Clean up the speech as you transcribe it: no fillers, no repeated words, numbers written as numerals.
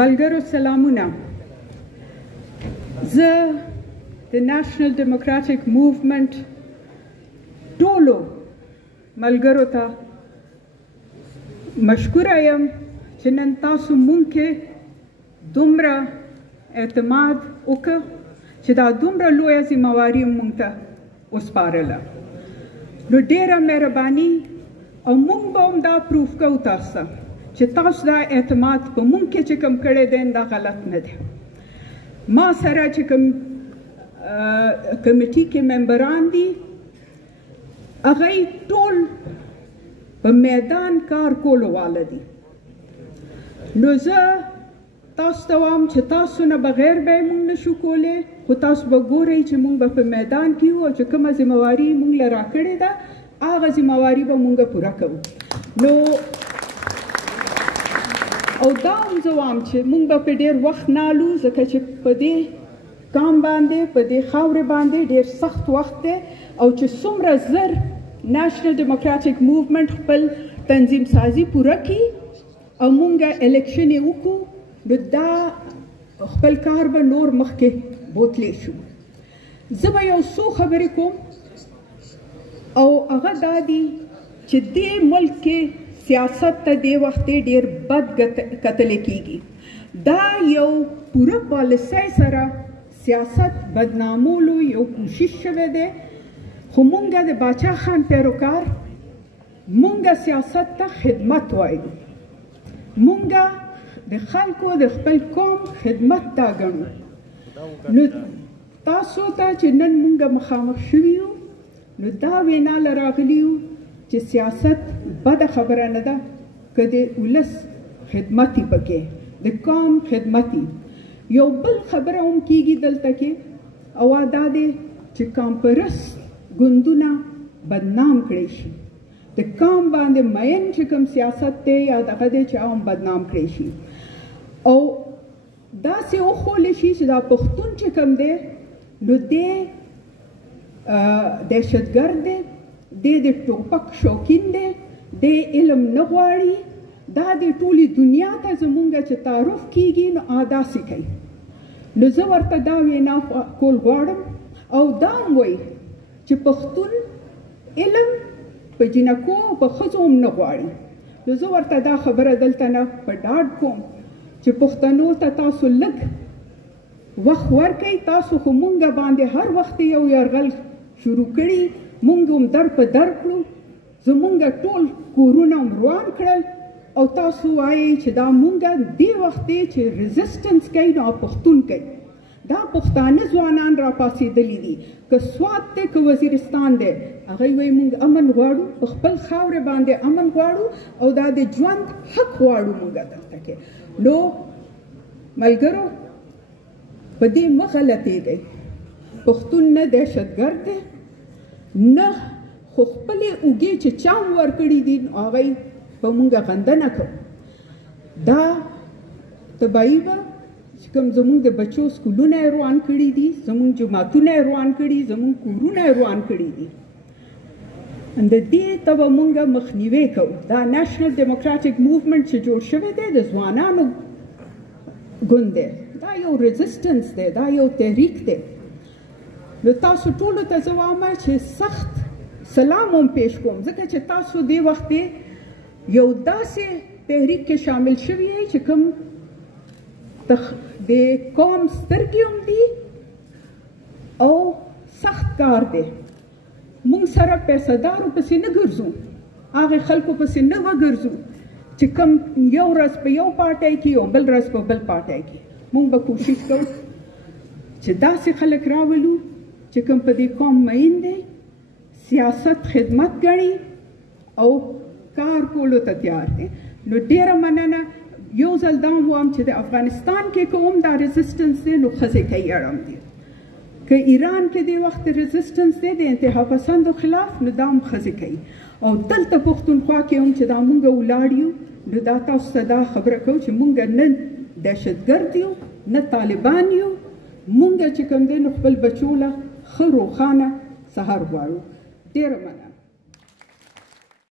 ملګرو سلامونه. زه د نېشنل ډیموکراتیک موومنت ټولو ملګرو ته مشکوره یم چې نن تاسو مونږ کې دومره اعتماد وکړ چې دا دومره لویه ذمہواري مونږ ته وسپارله. نو ډیره مهرباني او مونږ به هم دا پروف کوو تاسو ته چې تاسو دا اعتماد په مونږ کې چې کوم کړی دی دا غلط نه دی. ما سره چې کوم کمیټي کې ممبران دي هغه ټول په میدان کار کولو والا دي. نو زه تاسو ته وایم چې تاسو نه بغیر به موږ نشو کولی، خو تاسو به ګورئ چې موږ به په میدان کې یو او چې کومه ذمہواري موږ له راکړې ده هغه ذمہواري به موږ پوره کوو. نو او دا هم زه وایم چې موږ به په ډېر وخت نه الو، ځکه چې په دې کام باندې په دې خاورې باندې ډېر سخت وخت دی او چې څومره زر نېشنل ډیموکراتیک موومنت خپل تنظیم سازي پوره کړي او موږ الیکشن یې وکړو نو دا خپل کار به نور مخکې بوتلی شو. زه به یو څو خبرې کوم او هغه دا دي چې دې ملک کې سیاست ته دې وخت ډېر بد کتل کېږي. دا یو پوره پالیسۍ سره سیاست بدنامولو یو کوشش شوی دی، خو مونږ د باچا خان پیروکار مونږ سیاست ته خدمت وایو. مونږ د خلکو د خپل قوم خدمت تا ګڼو. نو تاسو ته چې نن مونږ مخامخ شوي یو نو دا وینا له راغلي یو چې سیاست بده خبره نه ده که د ولس خدمت یې پکې د قوم خدمت یې. یو بل خبره هم کېږي دلته کې او دا دی چې کامپرست ګوندونه بدنام کړی شي، د قوم باندې مین چې کوم سیاست دی یا دغه دی چې هم بدنام کړی شي او داسې وښولی شي چې دا پښتون چې کوم دی نو دی دهشتګرد دی، دی د ټوپک شوقین دی، دی علم نه غواړي. دا د ټولې دنیا ته زمونږ چې تعارف کېږي نو داسې کوي. نو زه ورته دا وینا کول غواړم او دا هم وایي چې پښتون علم په جنکو او په ښځو هم نه غواړي. نو زه ورته دا خبره دلته نه په ډاډ کوم چې پښتنو ته تاسو لږ وخت ورکئ. تاسو خو مونږ باندې هر وخت یو یرغل شروع کړي، مونږ هم در په در کړو، زمونږ ټول کورونه هم روان کړل او تاسو وایئ چې دا مونږ دې وخت دی چې ریزسټنس کوي نو پښتون کوي. دا پښتانه ځوانان را پاڅېدلي دي، که سوات دی که وزیرستان دی، هغوی وایي مونږ امن غواړو، په خپل خاورې باندې امن غواړو او دا د ژوند حق غواړو مونږ دلته کې. نو ملګرو په دې مه غلطېږئ، پښتون نه دهشتګرد دی نه خو خپلې اوږې چې چا هم ورکړي دي هغوی په مونږ غندنه کوو. دا تباهي به چې کوم زمونږ د بچو سکولونه یې روان کړي دي، زمونږ جوماتونه یې روان کړي، زمونږ کورونه یې روان کړي دي، د دې ته به مونږ مخنیوی کوو. دا نېشنل ډیموکراتیک موومنت چې جوړ شوی دی د ځوانانو ګوند دی، دا یو ریزسټنس دی، دا یو تحریک دی. نو تاسو ټولو ته زه وایم چې سخت سلام هم پیش کوم ځکه چې تاسو دې وخت یو داسې تحریک کې شامل شوي یئ چې کوم د قوم سترګې هم دي او سخت کار دی. مونږ سره پیسهدارو پسې نه ګرځو، هغې خلکو پسې نه وګرځو چې کوم یو ورځ په یو پارټۍ کې او بل ورځ په بل پارټۍ کې. مونږ به کوشش کوو چې داسې خلک راولو چې کوم په دې قوم مین دی، سیاست خدمت ګڼي او کار کولو ته تیار دی. نو ډیره مننه. یو ځل دا وایم چې د افغانستان کې کوم دا ریزسټنس دی نو ښځې کوي اړم دي، که ایران کې دې وخت ریزسټنس دی د انتها پسندو خلاف نو دا هم ښځې کوي او دلته پښتونخوا کې هم چې دا مونږ ولاړ یو نو دا تاسو ته دا خبره کوو چې مونږ نه دهشتګرد یو نه طالبان یو، مونږ چې کوم دی نو خپل بچو له ښه روښانه سهار غواړو. ډیره مننه.